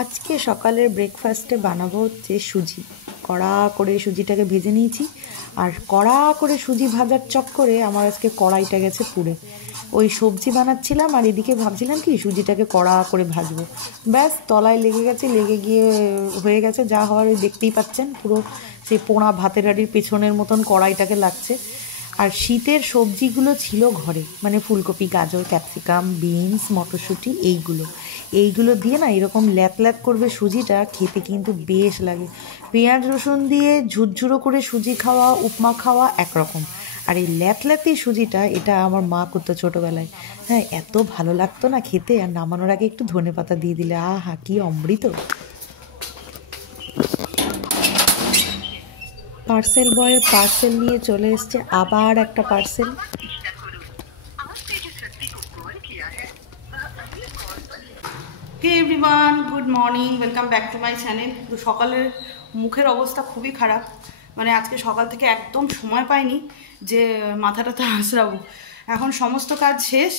আজকে সকালের ব্রেকফাস্টে বানাবো হচ্ছে সুজি। কড়া করে সুজিটাকে ভেজে নিয়েছি, আর কড়া করে সুজি ভাজার চক্করে আমার আজকে কড়াইটা গেছে পুড়ে। ওই সবজি বানাচ্ছিলাম আর এদিকে ভাবছিলাম কি সুজিটাকে কড়া করে ভাজবো, ব্যাস তলায় লেগে গেছে, লেগে গিয়ে হয়ে গেছে যা হওয়ার। ওই দেখতেই পাচ্ছেন পুরো সেই পোড়া ভাতের হাঁড়ির পেছনের মতন কড়াইটাকে লাগছে। আর শীতের সবজিগুলো ছিল ঘরে, মানে ফুলকপি, গাজর, ক্যাপসিকাম, বিনস, মটরশুঁটি, এইগুলো দিয়ে না এরকম ল্যাত ল্যাত করবে সুজিটা, খেতে কিন্তু বেশ লাগে। পেঁয়াজ রসুন দিয়ে ঝুরঝুরো করে সুজি খাওয়া, উপমা খাওয়া একরকম, আর এই ল্যাত ল্যাতি সুজিটা, এটা আমার মা করতো ছোটোবেলায়। হ্যাঁ, এত ভালো লাগতো না খেতে। আর নামানোর আগে একটু ধনেপাতা দিয়ে দিলে আহা কি অমৃত। পার্সেল বয় পার্সেল নিয়ে চলে এসছে, আবার একটা parcel. Hey everyone, good morning, welcome back to my channel. তো সকালের মুখের অবস্থা খুবই খারাপ, মানে আজকে সকাল থেকে একদম সময় পাইনি যে মাথাটাতে আঁচড়াবো। এখন সমস্ত কাজ শেষ,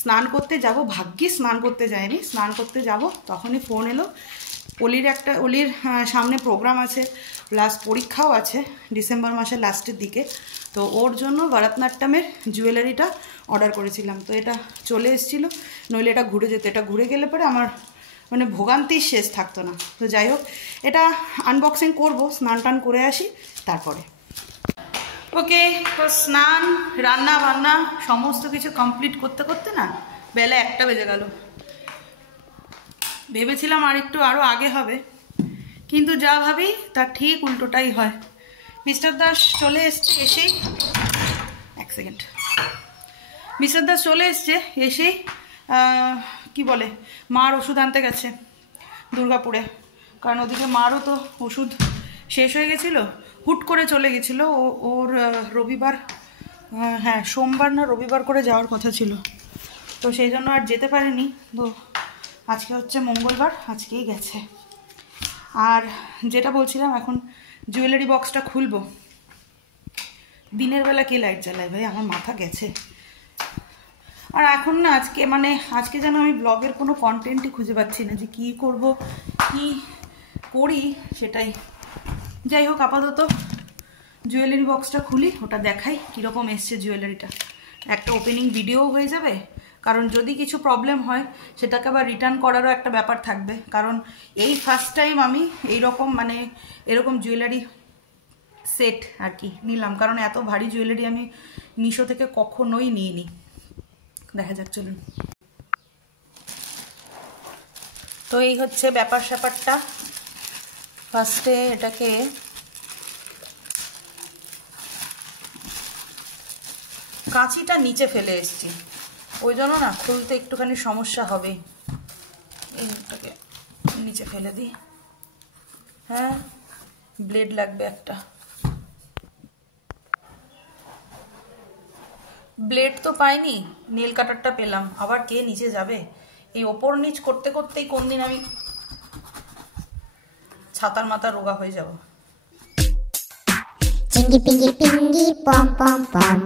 স্নান করতে যাব, ভাগ্যিস স্নান করতে যায়নি, স্নান করতে যাব তখনই ফোন এলো। অলির সামনে প্রোগ্রাম আছে, প্লাস পরীক্ষাও আছে ডিসেম্বর মাসের লাস্টের দিকে। তো ওর জন্য ভরতনাট্যমের জুয়েলারিটা অর্ডার করেছিলাম, তো এটা চলে এসেছিলো, নইলে এটা ঘুরে যেত। এটা ঘুরে গেলে পরে আমার মানে ভোগান্তির শেষ থাকতো না। তো যাই হোক, এটা আনবক্সিং করব, স্নান টান করে আসি তারপরে। ওকে, তো স্নান, রান্না বান্না সমস্ত কিছু কমপ্লিট করতে করতে না বেলা 1টা বেজে গেল। ভেবেছিলাম আরও আগে হবে, কিন্তু যা ভাবি তার ঠিক উল্টোটাই হয়। মিস্টার দাস চলে এসছে, এসেই এক সেকেন্ড, মিস্টার দাস চলে এসছে, এসেই কি বলে মার ওষুধ আনতে গেছে দুর্গাপুরে, কারণ ওদিকে মারও তো ওষুধ শেষ হয়ে গেছিলো, হুট করে চলে গেছিলো। ওর রবিবার, হ্যাঁ সোমবার না রবিবার করে যাওয়ার কথা ছিল, তো সেই জন্য আর যেতে পারেনি। তো আজকে হচ্ছে মঙ্গলবার, আজকেই গেছে। আর যেটা বলছিলাম, এখন জুয়েলারি বক্সটা খুলবো। দিনের বেলা কে লাইট জ্বালায় ভাই, আমার মাথা গেছে। আর এখন না আজকে যেন আমি ব্লগের কোনো কন্টেন্টই খুঁজে পাচ্ছি না, যে কী করব কি করি সেটাই। যাই হোক, আপাতত জুয়েলারি বক্সটা খুলি, ওটা দেখাই কীরকম এসছে জুয়েলারিটা। একটা ওপেনিং ভিডিও হয়ে যাবে, কারণ যদি কিছু প্রবলেম হয় সেটাকে আবার রিটার্ন করারও একটা ব্যাপার থাকবে। কারণ এই ফার্স্ট টাইম আমি এরকম জুয়েলারি সেট আর কি নিলাম, কারণ এত ভারী জুয়েলারি আমি মিশো থেকে কখনোই নিইনি। দেখা যাক, চলুন। তো এই হচ্ছে ব্যাপার স্যাপারটা। ফার্স্টে এটাকে কাঁচিটা নিচে ফেলে এসেছি, ওই জন্য না খুলতে একটুখানি সমস্যা হবে। এইটাকে নিচে ফেলে দিই। হ্যাঁ, ব্লেড লাগবে একটা। ব্লেড তো পাইনি, নেল কাটারটা পেলাম। আবার কে নিচে যাবে, এই ওপর নিচ করতে করতেই কোন দিন আমি ছাতার মাথা রোগা হয়ে যাব। Chingy pingy pingy pom pom pom,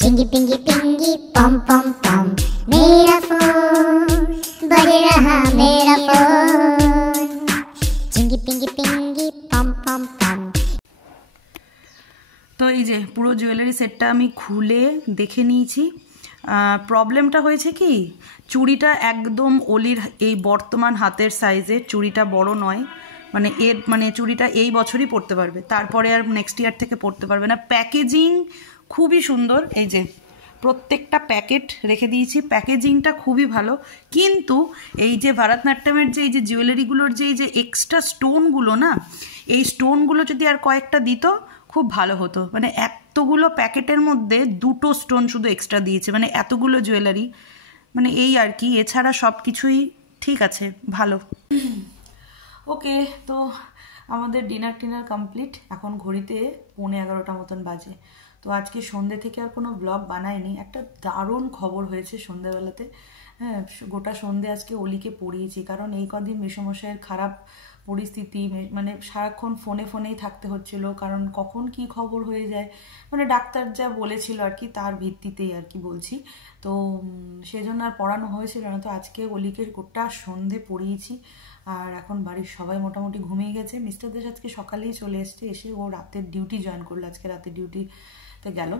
chingy pingy pingy pom pom pom. मेरा फोन बज रहा, मेरा phone chingy pingy pingy pom pom pom. তো এই যে পুরো জুয়েলারি সেটটা আমি খুলে দেখে নিয়েছি। প্রবলেমটা হয়েছে কি, চুড়িটা একদম অলির এই বর্তমান হাতের সাইজের, চুড়িটা বড় নয়, মানে চুড়িটা এই বছরই পরতে পারবে, তারপরে আর নেক্সট ইয়ার থেকে পরতে পারবে না। প্যাকেজিং খুবই সুন্দর, এই যে প্রত্যেকটা প্যাকেট রেখে দিয়েছি, প্যাকেজিংটা খুবই ভালো। কিন্তু এই যে ভরতনাট্যমের যে এই যে জুয়েলারিগুলোর যে এই যে এক্সট্রা স্টোনগুলো না, এই স্টোনগুলো যদি আর কয়েকটা দিত খুব ভালো হতো। মানে এতগুলো প্যাকেটের মধ্যে 2টো স্টোন শুধু এক্সট্রা দিয়েছে, মানে এতগুলো জুয়েলারি, মানে এই আর কি। এছাড়া সব কিছুই ঠিক আছে, ভালো। ওকে, তো আমাদের ডিনার কমপ্লিট, এখন ঘড়িতে 11:15 মতন বাজে। তো আজকে সন্ধ্যে থেকে আর কোনো ব্লগ বানাইনি। একটা দারুণ খবর হয়েছে সন্ধ্যেবেলাতে। হ্যাঁ, গোটা সন্ধ্যে আজকে অলিকে পড়িয়েছি, কারণ এই কদিন মেসোমশাইয়ের খারাপ পরিস্থিতি, মানে সারাক্ষণ ফোনেই থাকতে হচ্ছিল, কারণ কখন কি খবর হয়ে যায়, মানে ডাক্তার যা বলেছিল আর কি, তার ভিত্তিতেই আর কি বলছি। তো সেজন্য আর পড়ানো হয়েছিল না। তো আজকে অলিকে গোটা সন্ধে পড়িয়েছি, আর এখন বাড়ির সবাই মোটামুটি ঘুমিয়ে গেছে। মিস্টার দেশ আজকে সকালেই চলে এসছে, এসে ও রাতের ডিউটি জয়েন করলো, আজকে রাতের ডিউটিতে গেল।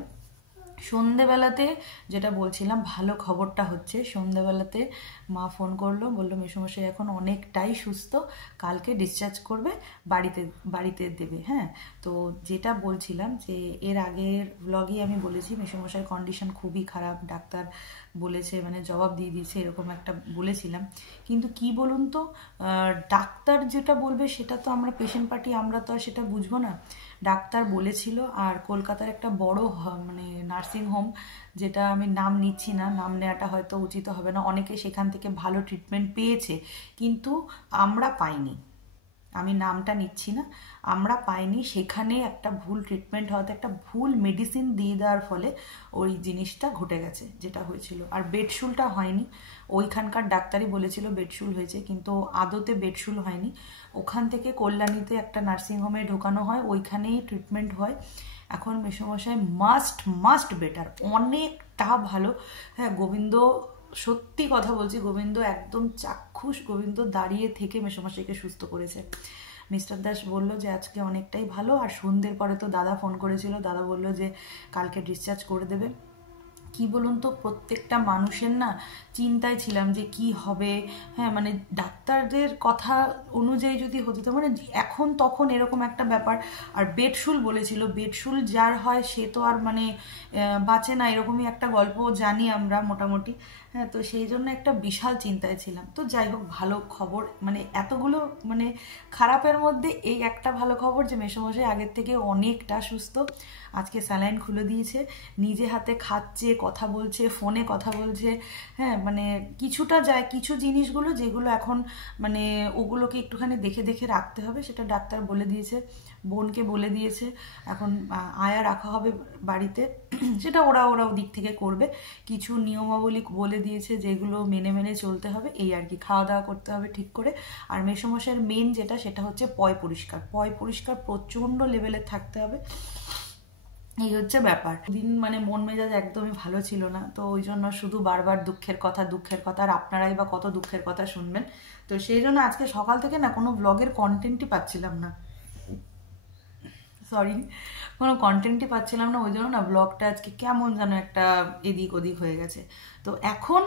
সন্ধেবেলাতে যেটা বলছিলাম, ভালো খবরটা হচ্ছে সন্ধেবেলাতে মা ফোন করলো, বললো মেসোমশাই এখন অনেকটাই সুস্থ, কালকে ডিসচার্জ করবে, বাড়িতে দেবে। হ্যাঁ, তো যেটা বলছিলাম যে এর আগের ব্লগেই আমি বলেছি মেসোমশাইয়ের কন্ডিশন খুবই খারাপ, ডাক্তার বলেছে মানে জবাব দিয়ে দিয়েছে, এরকম একটা বলেছিলাম। কিন্তু কি বলুন তো, ডাক্তার যেটা বলবে সেটা তো আমরা পেশেন্ট পার্টি, আমরা তো আর সেটা বুঝবো না। ডাক্তার বলেছিল, আর কলকাতার একটা বড় মানে নার্সিং হোম, যেটা আমি নাম নিচ্ছি না, নাম নেওয়াটা হয়তো উচিত হবে না, অনেকে সেখান থেকে ভালো ট্রিটমেন্ট পেয়েছে, কিন্তু আমরা পাইনি। আমি নামটা নিচ্ছি না, আমরা পাইনি। সেখানে একটা ভুল ট্রিটমেন্ট, হয়তো একটা ভুল মেডিসিন দিয়ে দেওয়ার ফলে ওই জিনিসটা ঘটে গেছে যেটা হয়েছিল। আর বেডশুলটা হয়নি, ওইখানকার ডাক্তারই বলেছিল বেডশুল হয়েছে, কিন্তু আদতে বেডশুল হয়নি। ওখান থেকে কল্যাণীতে একটা নার্সিংহোমে ঢোকানো হয়, ওইখানেই ট্রিটমেন্ট হয়। এখন মেসোমশাই মাস্ট বেটার, অনেকটা ভালো। হ্যাঁ, গোবিন্দ, সত্যি কথা বলছি, গোবিন্দ একদম চাক্ষুষ, গোবিন্দ দাঁড়িয়ে থেকে মেসোমশাইকে সুস্থ করেছে। মিস্টার দাস বলল যে আজকে অনেকটাই ভালো। আর সন্ধ্যের পরে তো দাদা ফোন করেছিল, দাদা বলল যে কালকে ডিসচার্জ করে দেবে। কি বলুন তো, প্রত্যেকটা মানুষের না চিন্তায় ছিলাম যে কি হবে। হ্যাঁ, মানে ডাক্তারদের কথা অনুযায়ী যদি হতো তো, মানে এখন তখন এরকম একটা ব্যাপার। আর বেডশুল বলেছিল, বেডশুল যার হয় সে তো আর মানে বাঁচে না, এরকমই একটা গল্প জানি আমরা মোটামুটি। হ্যাঁ, তো সেই জন্য একটা বিশাল চিন্তায় ছিলাম। তো যাই হোক, ভালো খবর, মানে এতগুলো মানে খারাপের মধ্যে এই একটা ভালো খবর যে মেসোমশাই আগের থেকে অনেকটা সুস্থ। আজকে স্যালাইন খুলে দিয়েছে, নিজে হাতে খাচ্ছে, কথা বলছে, ফোনে কথা বলছে। হ্যাঁ, মানে কিছুটা যায়, কিছু জিনিসগুলো যেগুলো এখন মানে ওগুলোকে একটুখানি দেখে দেখে রাখতে হবে, সেটা ডাক্তার বলে দিয়েছে, বোনকে বলে দিয়েছে। এখন আয়া রাখা হবে বাড়িতে, সেটা ওরা দিক থেকে করবে। কিছু নিয়মাবলী বলে দিয়েছে যেগুলো মেনে মেনে চলতে হবে, এই আর কি। খাওয়া দাওয়া করতে হবে ঠিক করে। আর মেসোমশাইয়ের মেন যেটা, সেটা হচ্ছে পয় পরিষ্কার প্রচণ্ড লেভেলে থাকতে হবে, এই হচ্ছে ব্যাপার। দিন মানে মন মেজাজ একদমই ভালো ছিল না, তো ওই জন্য শুধু বারবার দুঃখের কথা। আর আপনারাই বা কত দুঃখের কথা শুনবেন। তো সেই জন্য আজকে সকাল থেকে না কোনো ব্লগের কন্টেন্টই পাচ্ছিলাম না, কোনো কন্টেন্টই পাচ্ছিলাম না। ওই জন্য না ব্লগটা আজকে কেমন যেন একটা এদিক ওদিক হয়ে গেছে। তো এখন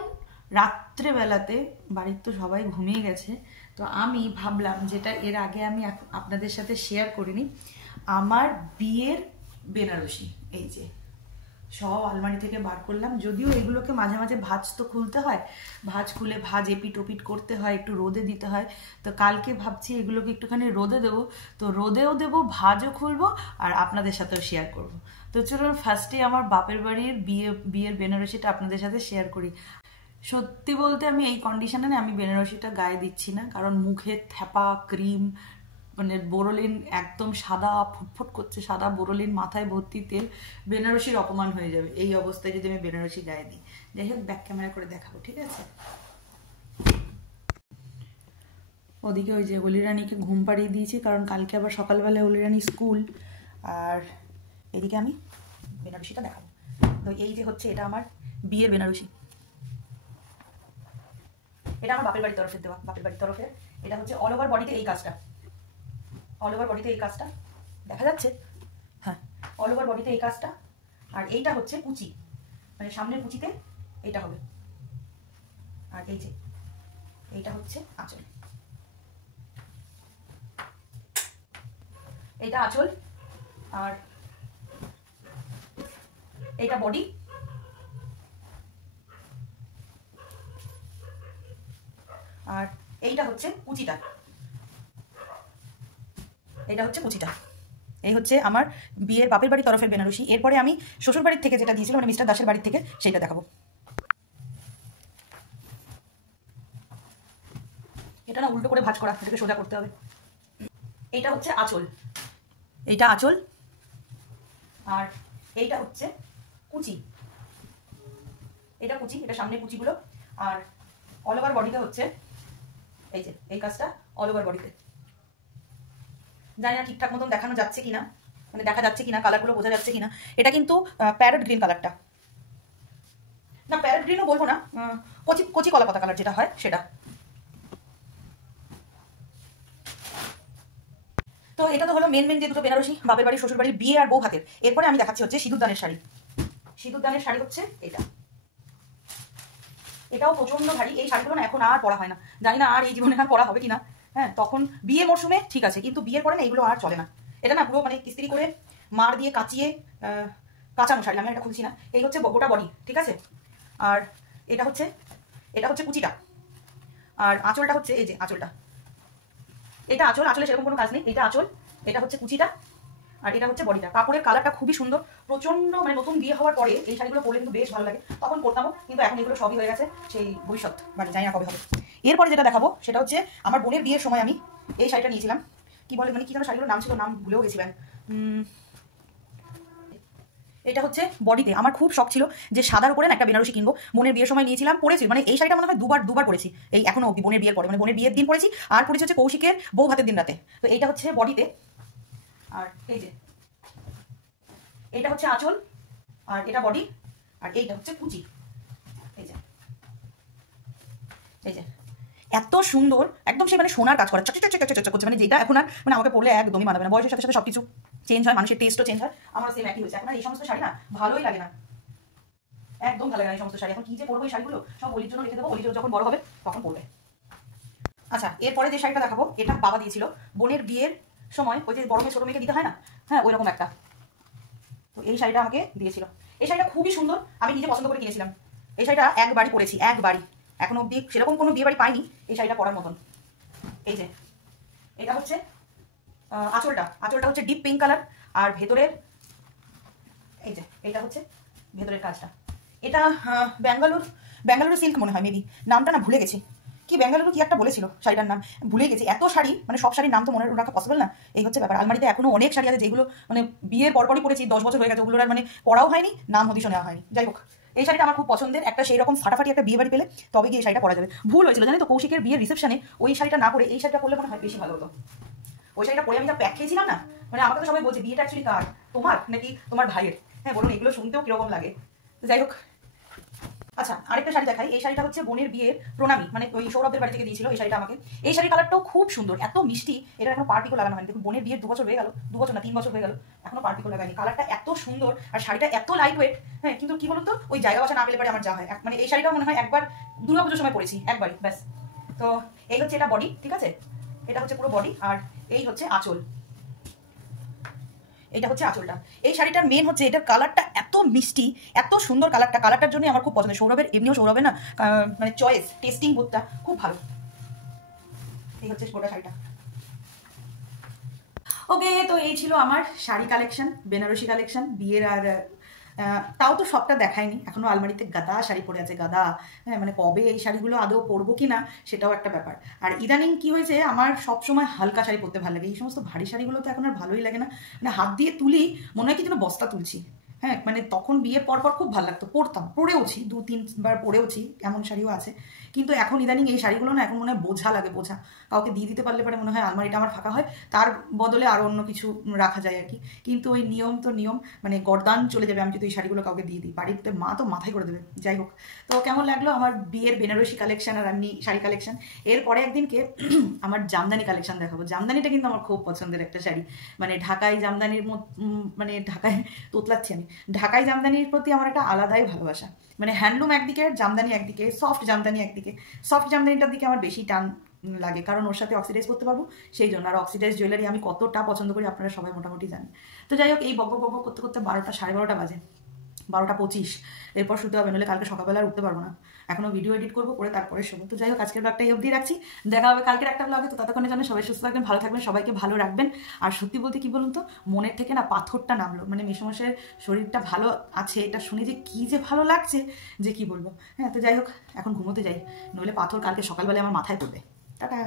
রাত্রেবেলাতে বাড়ির তো সবাই ঘুমিয়ে গেছে, তো আমি ভাবলাম, যেটা এর আগে আমি আপনাদের সাথে শেয়ার করিনি, আমার বিয়ের বেনারসি, এই যে সব আলমারি থেকে বার করলাম। যদিও এগুলোকে মাঝে মাঝে ভাঁজ তো খুলতে হয়, ভাঁজ খুলে ভাঁজ এপিট ওপিট করতে হয়, একটু রোদে দিতে হয়। তো কালকে ভাবছি এগুলোকে একটুখানি রোদে দেবো, তো রোদেও দেবো, ভাঁজও খুলবো, আর আপনাদের সাথেও শেয়ার করব। তো চলুন ফার্স্টে আমার বাপের বাড়ির বিয়ের বেনারসিটা আপনাদের সাথে শেয়ার করি। সত্যি বলতে আমি এই কন্ডিশনে না আমি বেনারসিটা গায়ে দিচ্ছি না, কারণ মুখে থ্যাপা ক্রিম, মানে বোরোলিন একদম সাদা ফুটফুট করছে, সাদা বোরোলিন, মাথায় ভর্তি তেল, বেনারসির অপমান হয়ে যাবে এই অবস্থায় যদি আমি বেনারসি গায়ে দিই। যাই হোক, ব্যাক ক্যামেরা করে দেখাবো, ঠিক আছে। ওদিকে ওই যে অলিরানিকে ঘুম পাড়িয়ে দিয়েছি, কারণ কালকে আবার সকালবেলায় অলিরানি স্কুল। আর এদিকে আমি বেনারসিটা দেখাবো। তো এই যে হচ্ছে, এটা আমার বিয়ের বেনারসি, এটা আমার বাপের বাড়ির তরফের দেওয়া, বাপের বাড়ির তরফে। এটা হচ্ছে অল ওভার বডিতে এই কাজটা, অল ওভার বডিতে এই কাজটা দেখা যাচ্ছে। হ্যাঁ, অল ওভার বডিতে এই কাজটা। আর এইটা হচ্ছে কুচি, মানে সামনের কুচিতে এইটা হবে। আর এই যে এইটা হচ্ছে আঁচল, এইটা আঁচল, আর এইটা বডি, আর এইটা হচ্ছে কুচিটা, এটা হচ্ছে কুচিটা। এই হচ্ছে আমার বিয়ের বাপের বাড়ির তরফের বেনারসি। এরপরে আমি শ্বশুর বাড়ির থেকে যেটা দিয়েছিল, মানে মিস্টার দাসের বাড়ির থেকে, সেটা দেখাবো। এটা না উল্টো করে ভাঁজ করা, এটাকে সোজা করতে হবে। এইটা হচ্ছে আঁচল, এইটা আঁচল, আর এইটা হচ্ছে কুচি, এটা কুচি, এটা সামনে কুচিগুলো। আর অল ওভার বডিতে হচ্ছে এই যে এই কাজটা, অল ওভার বডিতে। জানি না ঠিকঠাক মতন দেখানো যাচ্ছে কিনা, মানে দেখা যাচ্ছে কিনা, কালারগুলো বোঝা যাচ্ছে কিনা। এটা কিন্তু প্যারট গ্রিন কালারটা, না প্যারট গ্রিনও বলবো না, কচি কলা পাতা কালার যেটা হয় সেটা। তো এটা তো হলো মেন যে দুটো বেনারসি, বাপের বাড়ি শ্বশুর বাড়ির বিয়ে আর বউ হাতের। এরপরে আমি দেখাচ্ছি হচ্ছে সিঁদুরদানের শাড়ি। সিঁদুরদানের শাড়ি হচ্ছে এটা, এটাও প্রচন্ড ভারী। এই শাড়িগুলো না এখন আর পরা হয় না, জানি না আর এই জীবনে আর পরা হবে কিনা। হ্যাঁ, তখন বিয়ে মরশুমে ঠিক আছে, কিন্তু বিয়ের পরে না এগুলো আর চলে না। এটা না পুরো মানে ইস্ত্রি করে মার দিয়ে কাচিয়ে কাঁচানো শাড়ি। আমি এটা খুলছি না। এই হচ্ছে গোটা বডি, ঠিক আছে। আর এটা হচ্ছে কুচিটা, আর আঁচলটা হচ্ছে এই যে আঁচলটা, এটা আঁচল। আঁচলে সেরকম কোনো কাজ নেই, এটা আঁচল, এটা হচ্ছে কুচিটা, আর এটা হচ্ছে বডিটা। কাপড়ের কালারটা খুবই সুন্দর, প্রচন্ড মানে নতুন বিয়ে হওয়ার পরে এই শাড়িগুলো পরলে কিন্তু বেশ ভালো লাগে। তখন পরতামও, কিন্তু এখন এগুলো সবই হয়ে গেছে সেই ভবিষ্যৎ, মানে জানি না কবে হবে। এরপরে যেটা দেখাবো সেটা হচ্ছে আমার বোনের বিয়ের সময় আমি এই শাড়িটা নিয়েছিলাম। কি বলে মানে কি যেন শাড়িগুলোর নাম ছিল, নাম ভুলেও গেছিলাম। এটা হচ্ছে বডিতে। আমার খুব শখ ছিল যে সাদার উপরে না একটা বেনারসি কিনবো। বোনের বিয়ের সময় নিয়েছিলাম, পরেছি, মানে এই শাড়িটা মনে হয় দুবার পরেছি এই এখনো অব্দি। বোনের বিয়ের পরে মানে বোনের বিয়ের দিন পরেছি, আর পরেছি হচ্ছে কৌশিকের বউ ভাতের দিন রাতে। তো এইটা হচ্ছে বডিতে, আর এই যে এইটা হচ্ছে আঁচল, আর এটা বডি, আর এইটা হচ্ছে কুচি। এই যে এত সুন্দর, একদম সেই মানে সোনার কাজ করা, চকচক করছে, মানে যেটা এখন আর মানে আমাকে পড়লে একদমই মানাবে না। বয়সের সাথে সাথে সবকিছু চেঞ্জ হয়, মানুষের টেস্টও চেঞ্জ হয়। আমার সেম একই হয়েছে। এখন এই সমস্ত শাড়ি না ভালোই লাগে না, একদম ভালো লাগে না এই সমস্ত শাড়ি। এখন কি যে পরবো এই শাড়িগুলো সব হোলির জন্য রেখে দেবো, হোলির জন্য যখন বড় হবে তখন পরবে। আচ্ছা, এরপরে যে শাড়িটা দেখাবো এটা বাবা দিয়েছিল বোনের বিয়ের সময়, ওই যে বড় মেয়ে ছোট মেয়েকে দিতে হয় না, হ্যাঁ ওই রকম একটা। তো এই শাড়িটা আমাকে দিয়েছিল। এই শাড়িটা খুবই সুন্দর, আমি নিজে পছন্দ করে কিনেছিলাম। এই শাড়িটা একবারই পরেছি, একবারই, এখন অব্দি সেরকম কোনো বিয়ে বাড়ি পাইনি এই শাড়িটা পরার মতন। এই যে এটা হচ্ছে আঁচলটা হচ্ছে ডিপ পিঙ্ক কালার, আর ভেতরের এই যে এটা হচ্ছে ভেতরের কাজটা। এটা ব্যাঙ্গালুরু সিল্ক মনে হয়, মেবি, নামটা না ভুলে গেছি। কি বেঙ্গালুরু কি একটা বলেছিল শাড়িটার নাম, ভুলে গেছি। এত শাড়ি মানে সব শাড়ির নাম তো মনে রাখা পসিবল না, এই হচ্ছে ব্যাপার। আলমারিতে এখনো অনেক শাড়ি আছে যেগুলো মানে বিয়ের পরপরই পরেছি, 10 বছর হয়ে গেছে, ওগুলোর আর মানে পড়াও হয়নি, নাম হদিশও নেওয়া হয়নি। যাই হোক, এই শাড়িটা আমার খুব পছন্দের, একটা সেই রকম ফাটাফাটি একটা বিয়ে বাড়ি পেলে তবে গিয়ে এই শাড়িটা পরা যাবে। ভুল হয়েছিল জানি তো, কৌশিকের বিয়ের রিসেপশনে ওই শাড়িটা না পরে এই শাড়িটা পরলে মনে হয় বেশি ভালো হতো। ওই শাড়িটা পরে আমি যা প্যাক খেয়েছিলাম না, মানে আমাকে তো সবাই বলছে বিয়েটা অ্যাকচুয়ালি কার, তোমার নাকি তোমার ভাইয়ের? হ্যাঁ বলুন, এগুলো শুনতেও কিরকম লাগে। যাই হোক, আচ্ছা আরেকটা শাড়ি দেখাই। এই শাড়িটা হচ্ছে বোনের বিয়ের প্রণামী, মানে ওই সৌরভের বাড়ি থেকে দিয়েছিল এই শাড়িটা আমাকে। এই শাড়ির কালারটাও খুব সুন্দর, এত মিষ্টি। এটা এখনো পার্টিকো লাগানো হয়নি। দেখুন, বোনের বিয়ের 2 বছর হয়ে গেল, 2 বছর না 3 বছর হয়ে গেল, এখনো পার্টিকো লাগায়নি। কালারটা এত সুন্দর, আর শাড়িটা এত লাইট ওয়েট। হ্যাঁ, কিন্তু কি বলতো, ওই জায়গা বাসা না পেলে পরে আমার যা হয়, মানে এই শাড়িটা মনে হয় একবার দুর্গাপুজোর সময় পরেছি, একবারই ব্যাস। তো এই হচ্ছে এটা বডি, ঠিক আছে, এটা হচ্ছে পুরো বডি, আর এই হচ্ছে আঁচল, এটা হচ্ছে আঁচলটা। এই শাড়িটার মেন হচ্ছে এটার কালারটা এত মিষ্টি, এত সুন্দর কালারটার জন্য আমার খুব পছন্দ। সৌরভের এমনিও সৌরভের না মানে চয়েস, টেস্টিং বোধটা খুব ভালো। এই হচ্ছে গোটা শাড়িটা। ওকে, তো এই ছিল আমার শাড়ি কালেকশন, বেনারসি কালেকশন বিয়ের। আর তাও তো সবটা দেখায়নি, এখনো আলমারিতে গাদা শাড়ি পরে আছে, গাদা। হ্যাঁ, মানে কবে এই শাড়িগুলো আদৌ পরবো কি না সেটাও একটা ব্যাপার। আর ইদানিং কি হয়েছে, আমার সবসময় হালকা শাড়ি পরতে ভালো লাগে। এই সমস্ত ভারী শাড়িগুলো তো এখন আর ভালোই লাগে না, মানে হাত দিয়ে তুলি মনে হয় কি যেন বস্তা তুলছি। হ্যাঁ, মানে তখন বিয়ের পরপর খুব ভালো লাগতো, পরতাম, পরেওছি 2-3 বার পরেওছি, এমন শাড়িও আছে। কিন্তু এখন ইদানিং এই শাড়িগুলো না এখন মনে হয় বোঝা লাগে, বোঝা। কাউকে দিয়ে দিতে পারলে পরে মনে হয় আলমারিটা আমার ফাঁকা হয়, তার বদলে আরও অন্য কিছু রাখা যায় আর কি। কিন্তু ওই নিয়ম তো নিয়ম, মানে গরদান চলে যাবে আমি যদি এই শাড়িগুলো কাউকে দিয়ে দিই, বাড়িতে মা তো মাথায় করে দেবে। যাই হোক, তো কেমন লাগলো আমার বিয়ের বেনারসি কালেকশন আর এমনি শাড়ি কালেকশন। এরপরে একদিনকে আমার জামদানি কালেকশন দেখাবো। জামদানিটা কিন্তু আমার খুব পছন্দের একটা শাড়ি, মানে ঢাকাই জামদানির মানে ঢাকায় তোতলাচ্ছি আমি, ঢাকাই জামদানির প্রতি আমার একটা আলাদাই ভালোবাসা। মানে হ্যান্ডলুম একদিকে, জামদানি একদিকে, সফট জামদানি একদিকে। সফট জামদানিটার দিকে আমার বেশি টান লাগে, কারণ ওর সাথে অক্সিডাইজ করতে পারবো সেই জন্য। আর অক্সিডাইজ জুয়েলারি আমি কতটা পছন্দ করি আপনারা সবাই মোটামুটি জানেন। তো যাই হোক, এই বক করতে করতে 12টা, 12:30 বাজে, 12:25। এরপর শুতে হবে, নাহলে কালকে সকালবেলা আর উঠতে পারবো না। এখনও ভিডিও এডিট করবো, করে তারপরে শোবো। তো যাই হোক, আজকের ব্লগটা এই অবধি রাখছি, দেখা হবে কালকের একটা ব্লগে। তো ততক্ষণের জন্য সবাই সুস্থ থাকবেন, ভালো থাকবেন, সবাইকে ভালো রাখবেন। আর সত্যি বলতে কি বলুন তো, মনের থেকে না পাথরটা নামলো, মানে মেসোমশাইয়ের শরীরটা ভালো আছে এটা শুনে যে কি যে ভালো লাগছে যে কি বলবো। হ্যাঁ, তো যাই হোক, এখন ঘুমোতে যাই, নইলে পাথর কালকে সকালবেলায় আমার মাথায় পড়বে। টাটা।